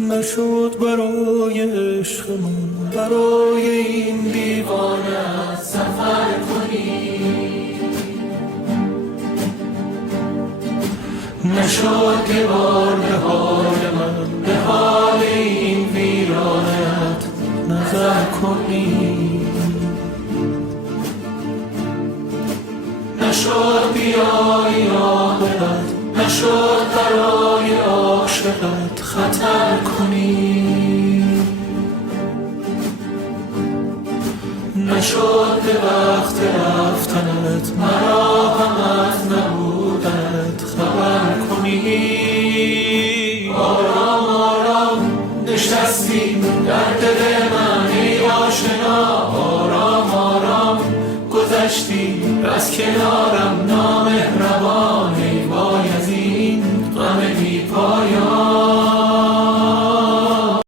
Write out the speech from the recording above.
نشد برای عشقمون برای این دیوانه سفر کنی، نشد که بار به حال من به حال این ویرانت نظر کنی، نشد بیایی آخرت، نشد برای عاشقت خطر کنی، نشد به وقت رفتنت مرا همت نبودت خبر کنی. آرام آرام نشستی در دل من ای آشنا، آرام آرام گذشتی از کنارم نامهربان